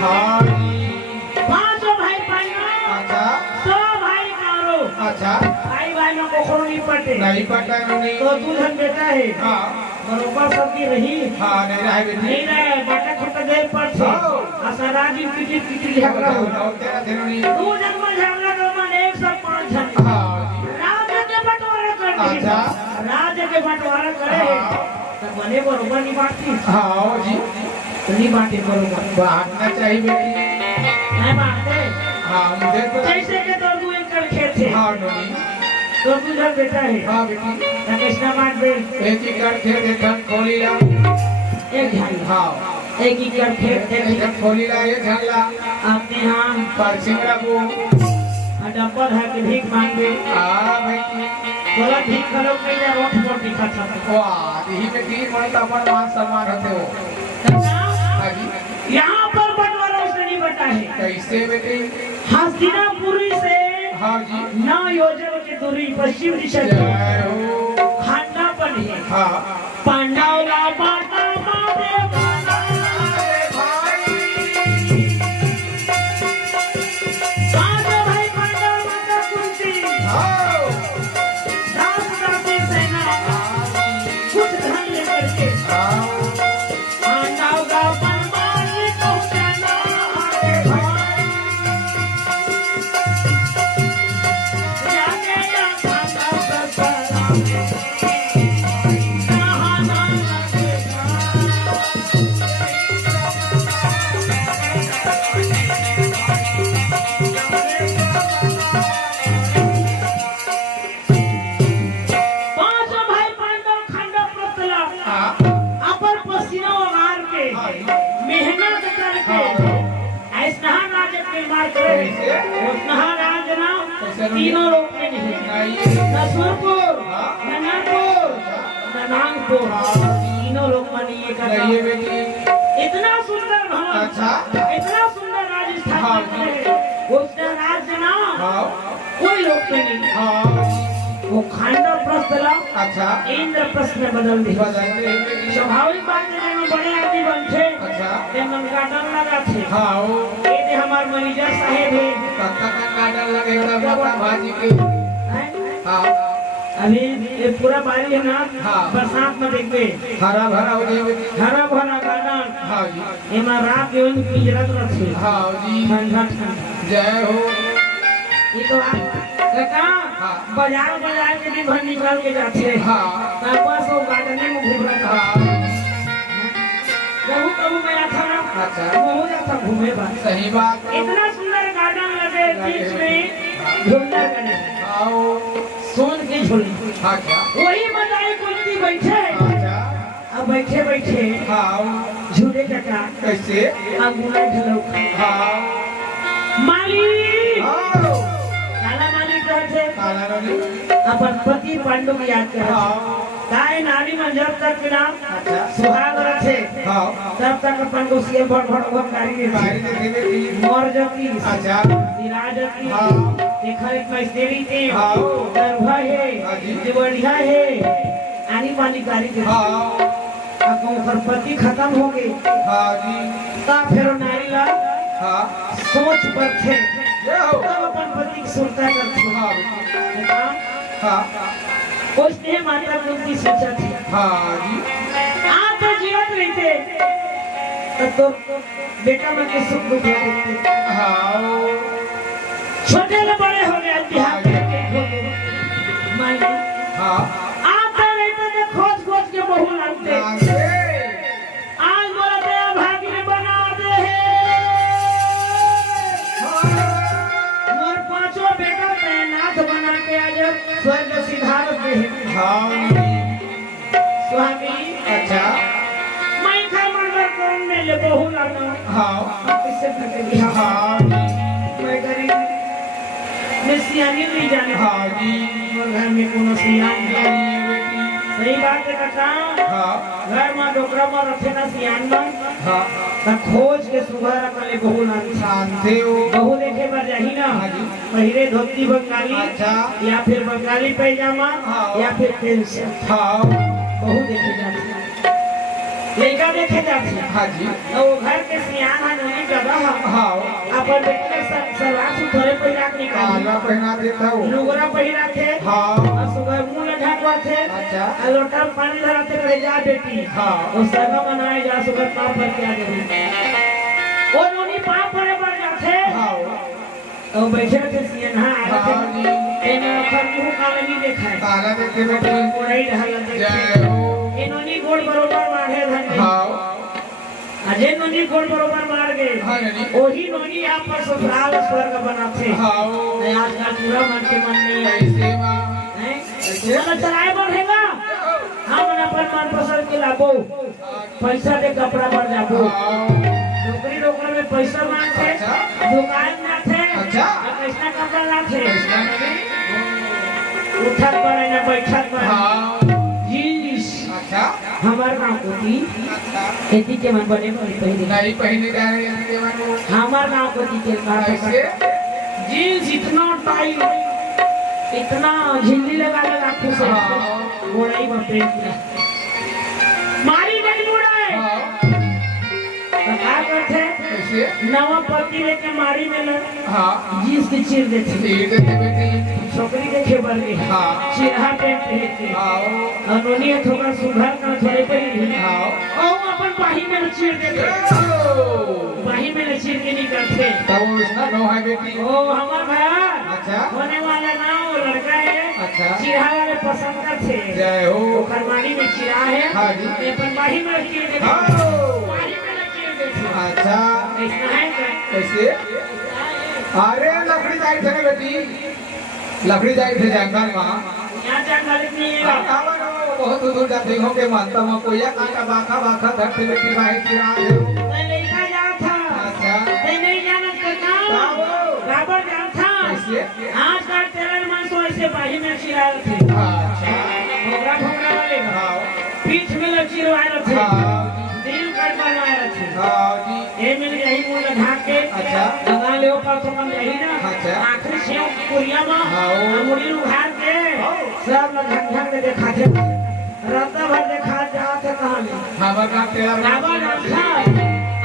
हाँ जी। पांचों भाई पांडव। अच्छा। सौ भाई कौरव। अच्छा। भाई भाई में कोखरो नहीं पटे। नहीं पटा नहीं। तो तू धन बेटा है। हाँ। बरोबर सबकी रही। हाँ नहीं रहा बेटी। नहीं रहे बाटा खुटा दे पर से। ऐसा राजीव की झगड़ा हो। तेरा धनुनी। तू जन्म झगड़ा तो मन 105 जन। हाँ। राज्य के बंटवारा कर। अच्छा। राज्य के बंटवारा करे। तो बने बरोबर नहीं बांटती। हाँ जी। नहीं बांटे बरोबर। बांटना चाहिए बेटी। नहीं बांटते। हाँ मुझे तो। जैसे के तो तू एक कर खेत है। हाँ नोनी। तो तू जब बेटा है। हाँ बेटी। ना किसना बांट दे। एक ही कर खेत एक घन खोली ला। एक झाड़ी। हाँ। एक ही कर खेत एक घन खोली ला एक घन ला। अपने यहाँ पर सिंगरा को। डब्बल है कि भीख मांगे। हाँ बेटी। बोला भीख करो के लिए रोट पर दिखा था। वाह यही बेटी मन तो अपन मान सम्मान होते हो। हाँ जी। यहाँ पर बंटवारा उसने नहीं बटा है। कैसे बेटी। हस्तिनापुरी से हाँ जी। 9 योजन की दूरी पश्चिम दिशा में जय हो। खांडा पर है। हाँ। पांडव ला बाटा मारे बाटा। पांडव भाई पांडव माता कुंती। हाँ। दास दासी सेना कुछ धन लेकर के हाँ। पांडव का बनवारी को सेना आगे भाई। जागे या पांडव का सलाम। पांचों भाई पांडव खंडा प्रतला हाँ। अपर पसीना उगार के मेहनत करके ऐसा राज्य निर्माण करे। उतना राज्य ना तीनों लोग में नहीं। न सुरपुर न नरपुर न नागपुर तीनों लोग में नहीं करता। ये बेटी। इतना सुंदर भवन। अच्छा। इतना सुंदर राजस्थान हाँ। में उसका राज्य ना हाँ। कोई लोग में नहीं। हाँ। वो खांडा प्रस्थला अच्छा। इंद्रप्रस्थ में बदल दी। बदलते हैं बेटी। स्वाभाविक बात है कि बड़े आदमी बनते। अच्छा। ते मन गार्डन लगा थे। हाँ वो। ये थे हमार मैनेजर साहेब है। पत्ता का गार्डन लगे हुआ माता भाजी के। हैं? हाँ। अभी ये पूरा बारी है ना। हाँ। बरसात में देखते हरा भरा हो जाए बेटी। हरा भरा गार्डन। हाँ जी। इमा रात के उन पिंजरत रखे। हाँ जी। ठंडा ठंडा। जय हो। ये तो आप काका हाँ। बाजार के भी भर निकाल के जाते हैं। हाँ। बस वो गार्डन में घूम रहा था। हाँ। कबू मैं आता ना। अच्छा। बहुत जाता घूमे बात। सही बात है। इतना सुंदर गार्डन लगे बीच में झूलना करे। हाँ वो। सोन की झूली। हाँ क्या। वही बताई कुंती बैठे। अच्छा। अब बैठे बैठे हाँ वो। झूले का कैसे। अब गुना ढलो। हाँ। माली हाँ। काला माली कहते काला रानी। अपन पति पांडु की याद करे। हाँ। गाय नारी में जब तक बिना अच्छा। सुहाग रखे हाँ। तब तक अपन को सिर भर भर भर कारी बाहरी देखे बेटी। मर जाती। अच्छा। सिरा जाती। हाँ। देखा एक मैस्त्री थे। हाँ। दरभा है। हाँ जी। बढ़िया है। आनी पानी कारी देती। हाँ। अब उनकर पति खत्म हो गए। हाँ जी। तब फिर नारी ला हाँ। सोच पर थे। जय हो। तब अपन पति की सुनता करते। हाँ। हाँ। उसने माता कुंती सोचा थी। हाँ जी। आप तो जीवित रहते तो बेटा मन के सुख दुख देखते। हाँ वो। छोटे से बड़े हो गए बिहार में। मान ली हाँ। आप तो रहते थे खोज खोज के बहू लाते। आज बोला दया भागी बना दे है। मोर पांचों बेटा पे नाथ बना के आज स्वर्ग सिधार दे है। हाँ। स्वामी अच्छा। मैं खा मंडल कौन में ले बहू लाता। हाँ। इससे करके बिहार हाँ। मैं करी मैं सियानी नहीं जाने। हाँ जी। और घर में कोनो सियान नहीं। सही बात है काका। हाँ। घर में डोकरा में रखे ना सियान में। हाँ। त खोज के सुबह रखले बहू लानी। शांति हो। बहू देखे पर जाही ना। हाँ जी। पहले धोती बंगाली। अच्छा। या फिर बंगाली पैजामा। हाँ। या फिर पेंट शर्ट। हाँ। बहू देखे जाती। लड़का देखे जाते हाँ जी तो वो घर के सियाना नोनी गधा हाँ अपन बेटे सलवार सुथरे पहिरा के निकाली काला पहना देता हूँ लुगरा पहिरा थे हाँ और सुबह मुंह में ढकवा थे अच्छा और लोटा में पानी धराते करे जा बेटी हाँ वो सगा बनाए जा सुबह पाप पर क्या करी वो नोनी पाप पर बढ़ जाते हाँ तो बैठे थे सियाना आ हाँ रहे जी एने अखर मुंह काले नहीं देखा है काला देखे बेटी कोड़ाई रहल जय देखे हो ये नोनी गोड़ बरोबर मारे धन हाँ अजय नोनी गोड़ बरोबर मार गए हाँ ननी वही नोनी यहाँ पर ससुराल स्वर्ग बनाते हाँ आज का पूरा मन के मन में कैसे माँ मतलब चलाए बढ़ेगा हम अपन मन पसंद के लाबो पैसा दे कपड़ा पर जाबो नौकरी नौकरी में पैसा मांगते दुकान ना थे अच्छा पैसा कपड़ा ना थे कैसा ननी उठक पर ना बैठक पर हाँ जींस अच्छा हमार गांव को थी अच्छा खेती के मन बने पहले नहीं पहने जा रहे हैं ये मानो हमार गांव को थी के कैसे जींस इतना टाइट इतना झिल्ली लगा लगा के से घोड़ाई में पेट किया मारी नहीं उड़ाए हाँ तो क्या करते कैसे नवा पति लेके मारी में लग हाँ जींस की चीर देते ठीक है बेटी छोकरी देखे बन गई हाँ चिरहा पेट लेके आओ अनोनी थोड़ा सुधार का थोड़े पे नहीं आओ ओ अपन बाही में चीर देते बाही में चीर के नहीं करते तो उसका नो है बेटी ओ हमारा भैया अच्छा होने वाला ना वो लड़का है अच्छा चिरहा वाले पसंद का थे जय हो खरमानी में चिरा है हाँ जी ये अपन बाही में चीर देते आओ बाही में चीर देते अच्छा ऐसा है क्या कैसे अरे लकड़ी जाई थे ना बेटी लकड़ी जाई थे जंगल में यहाँ जंगल नहीं है बहुत दूर जाते हो के मानता मैं कोई काका बाखा बाखा धरती बेटी बाहर चिरा दे मैं लड़का जा था अच्छा मैं नहीं जाना करता राबर जा था कैसे आज का तेरा मन तो ऐसे बाही में चिरा थे अच्छा भोगरा भोगरा वाले हाँ पीठ में चिरवाए थे हाँ दिल कर बनवाए थे हाँ जी ये मिल गई मुंह ढाक के अच्छा लगा ले ऊपर तो कम रही ना अच्छा आखिरी से कुरिया में हाँ मुड़ी उघार के सब लोग ढंग ढंग के देखा थे राता भर देखा जाते कहां में हमारा काम तेरा बाबा अच्छा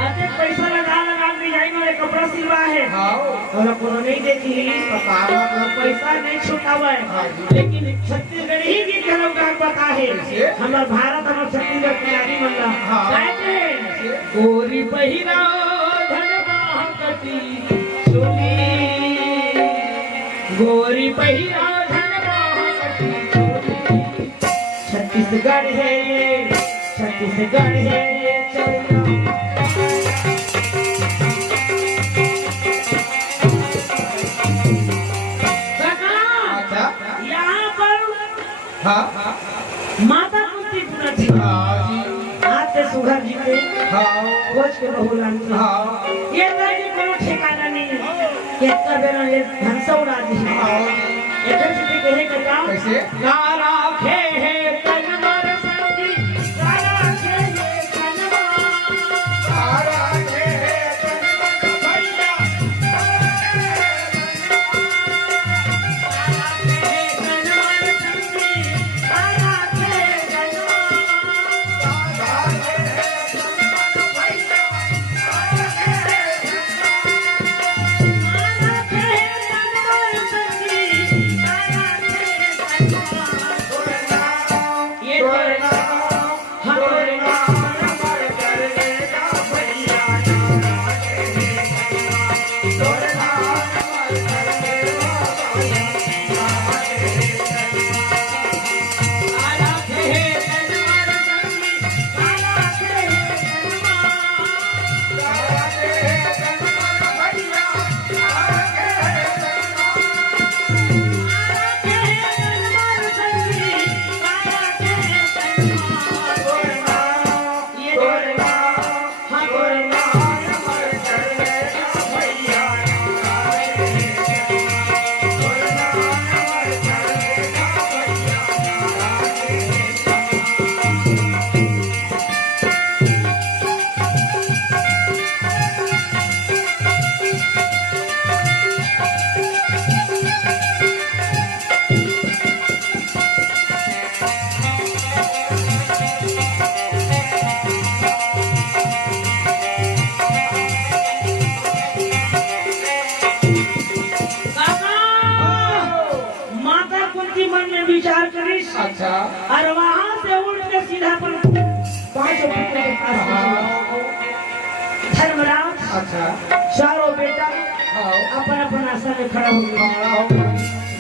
अते पैसा लगा लगा डिजाइन वाले कपड़ा सिलवा है हाँ और कोनो नहीं देखी बतावा पैसा नहीं छुटावे हाँ लेकिन छत्तीसगढ़ ही की के लोग पता है हमार भारत हमार छत्तीसगढ़ की आदमी मन हाँ। ला गोरी पहिरा धन बाहकती चोली गोरी पहिरा धन बाहकती चोली छत्तीसगढ़ है ये छत्तीसगढ़ है ये चोला अच्छा यहाँ पर हाँ माता कुंती पूरा थी हाँ जी हाथ से सुघर जी के हाँ खोज के बहुलान से हाँ ये नहीं कोनो ठिकाना नहीं कितना बेरा ये धनसा उड़ा दी हाँ इधर से कहे का काम कैसे ना राखे है तनवर संगी ना राखे है तनवर सारा के भैया तनवर संगी ना राखे तनवर और वहां से उड़ के सीधा पर 5 पुत्र के पास पहुंचे। धर्मराज अच्छा चारों बेटा हाँ अपन अपन आसन में खड़ा हो गए। खड़ा हो गया।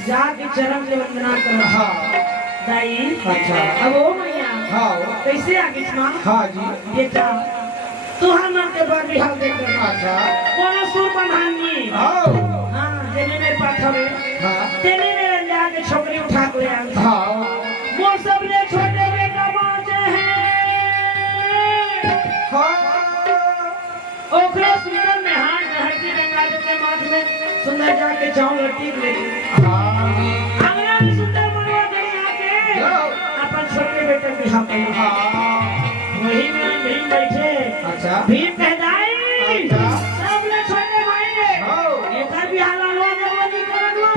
जाके चरण से वंदना करो। हाँ दाई अच्छा अब ओ मैया हाँ कैसे आगे माँ हाँ जी बेटा तुहार नाम के बार बिहार देकर अच्छा कोनो सुर बंधानी हाँ हाँ जेने मेरे पास हवे हाँ तेने मेरे जाके छोकरी उठा के ले आवे। हाँ वो सब ले छोटे बेटा बाँचे हैं हाँ ओकरे सुंदर में हाथ हड्डी गंगा जी के माथ में सुंदर जाके चाव लट्टी ले आंगना में सुंदर बनवा दे आके अपन छोटे बेटे बिहार कर। वही में भीम बैठे अच्छा भीम कहदाई अच्छा। सब ले छोटे भाई ने एकर बिहार लो देवनी कर लो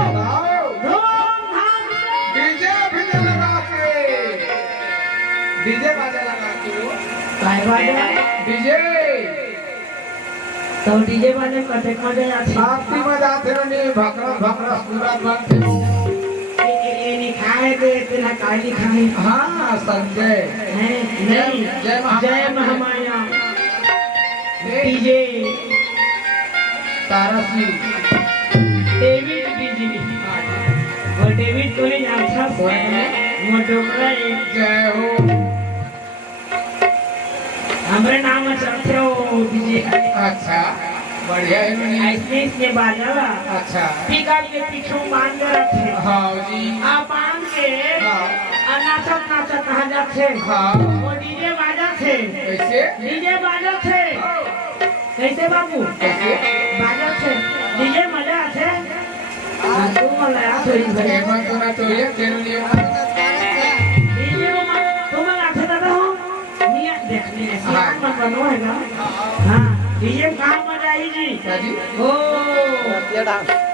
धूमधाम से डीजे डीजे लगा के डीजे बाजा लगा के काय बाजा डीजे तो डीजे वाले कते मजे आछी आरती में जाते नहीं भकरा भकरा पूरा बनते ए खाए दे तेरा काली खाए हाँ संजय हैं नहीं जय महामाया डीजे तारसी डेविड डीजे वो डेविड को नहीं अच्छा वो डोकरा एक जय हो हमरे नाम चलते हो डीजे अच्छा बढ़िया है नहीं ऐसे इसने बाजा अच्छा टीका के पीछे बांध के रखे हाँ जी आ बांध के हाँ नाचत नाचत कहाँ जाते हाँ वो डीजे बाजा थे कैसे डीजे बाजा थे कैसे बाबू कैसे बाजा थे डीजे मजा थे तू मला थोड़ी भरे हेमंत तो ना तो ये तेरे लिए डीजे में तुम आते दादा हो निया देखने से हाँ। मन बनो है ना हाँ डीजे कहाँ मजा आई जी क्या जी ओ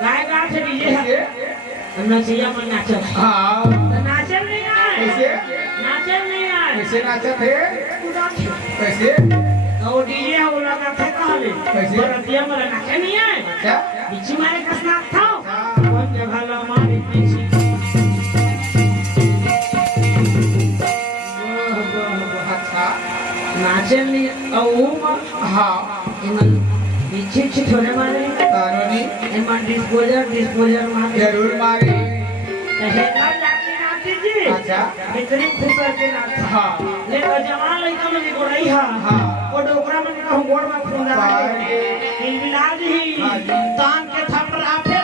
गाय गा थे डीजे कैसे नचिया मन नाचो हाँ नाचल नहीं आए कैसे नाचल नहीं आए कैसे नाचा थे पूरा कैसे और डीजे है वो लगा था कहाँ ले कैसे? बरतिया में नाचे नहीं है अच्छा बीच मारे कसना था हाँ। कौन जगह ला मारी पीछे अच्छा नाचे नहीं और वो हाँ इमन पीछे पीछे थोड़े मारे कानूनी इमन डिस्पोजर मारे जरूर मारे हेला जाके नाचे जी अच्छा इतनी खुश के नाचे हाँ लेकिन जवान लड़का में गोड़ाई हा हाँ और डोकरा में कहूँ गोड़ में फूंदा बारे। इलाज ही हाँ जी। तान के थप्पड़ आपे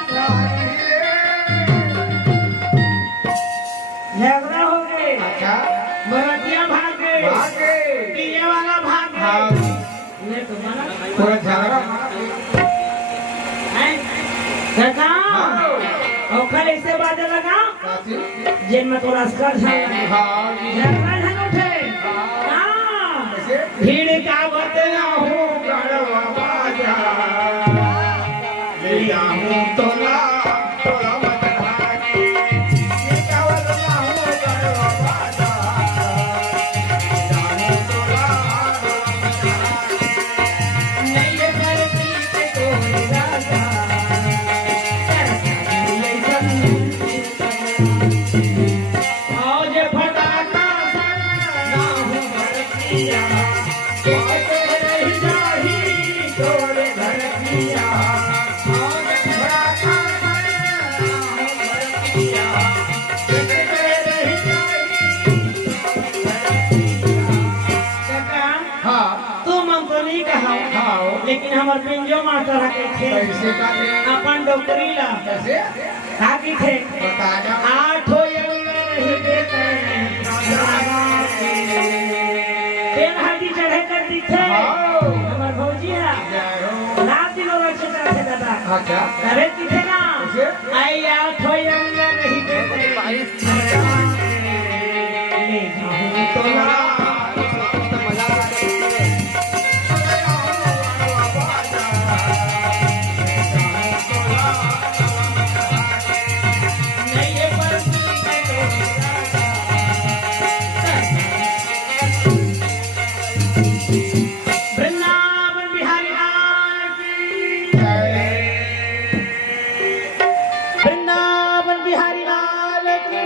झगड़ा हो गए अच्छा बरतिया भाग गए भागे डीजे वाला भाग हाँ गए ले तो बना थोड़ा झगड़ा हैं काका हाँ ओखर ऐसे बाजे लगा काची जेल में थोड़ा स्कर झगड़ा हाँ जी झगड़ा झगड़ा उठे हाँ कैसे भीड़ का बदला हो गढ़वा बाजा लिया हूँ तोला तोला बदलानी ये चावल ना हूँ गढ़वा बाजा लिया हूँ तोला नहीं ये करती के कोई राजा आओ जे फटाका ना हो भड़किया रही जाही तोरे घर किया आओ जे फटाका ना हो भड़किया रही जाही हाँ तू मन तो नहीं कहा हाँ लेकिन हमार पिंजो माता रखे थे कैसे काटे अपन डॉक्टरी ला कैसे ताकि थे बताना आठो रही देते तेल हल्दी चढ़े कर दिखे हाँ हमार भौजी है जय हो रात दिन और अच्छे तरह से दादा अच्छा करे दिखे ना कैसे? आई आठो रही देते ले जाऊं तोला नहीं ये परती है वृंदावन बिहारी लाल की वृंदावन बिहारी लाल की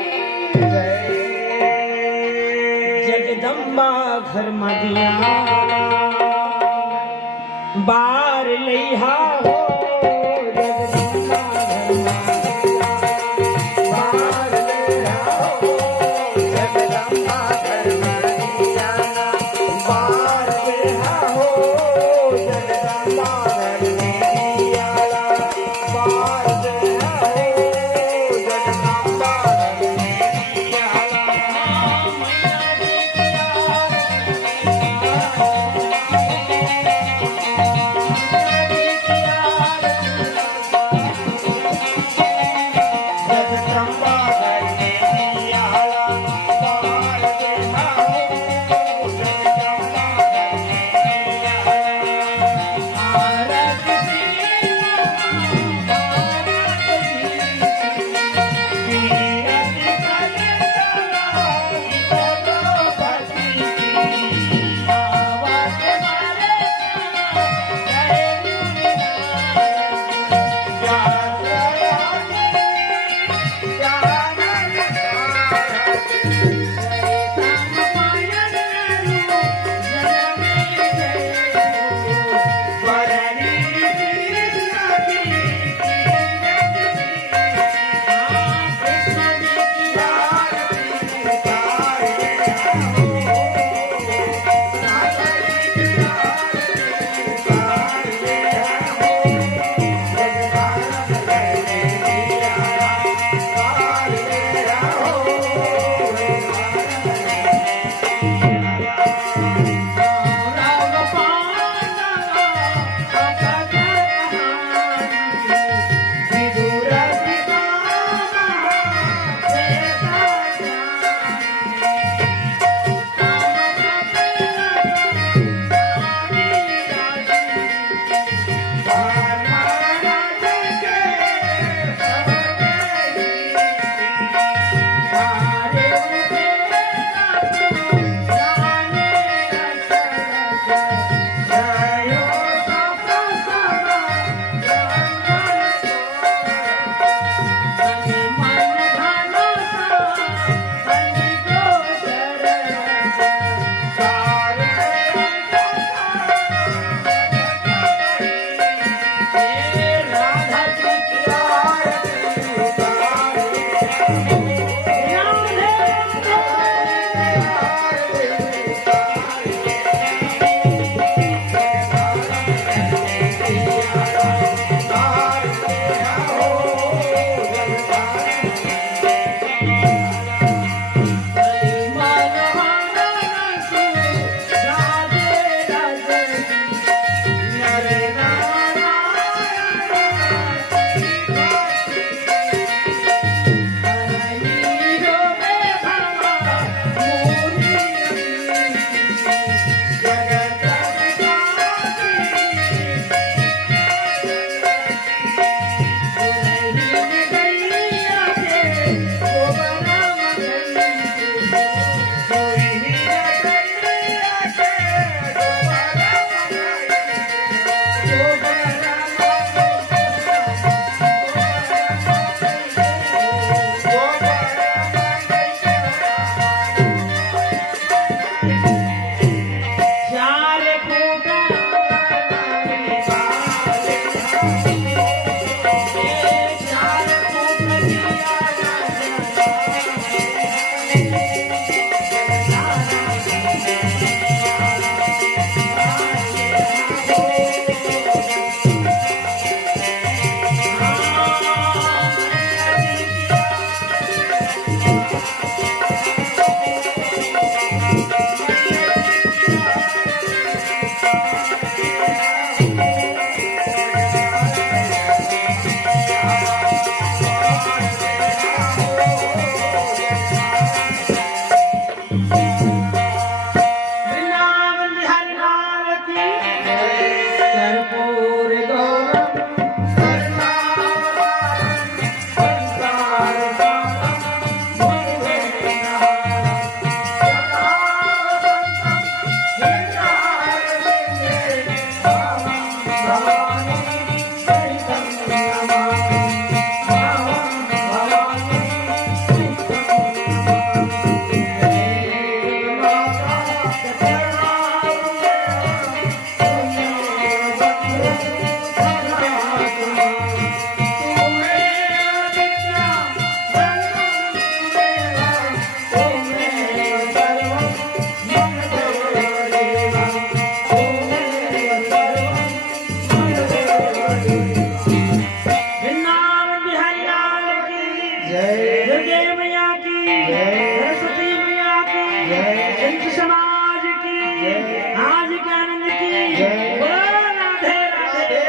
बोलो राधे राधे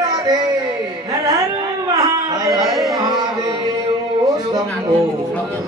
राधे हर हर महादेव हर हर महादेव शंभो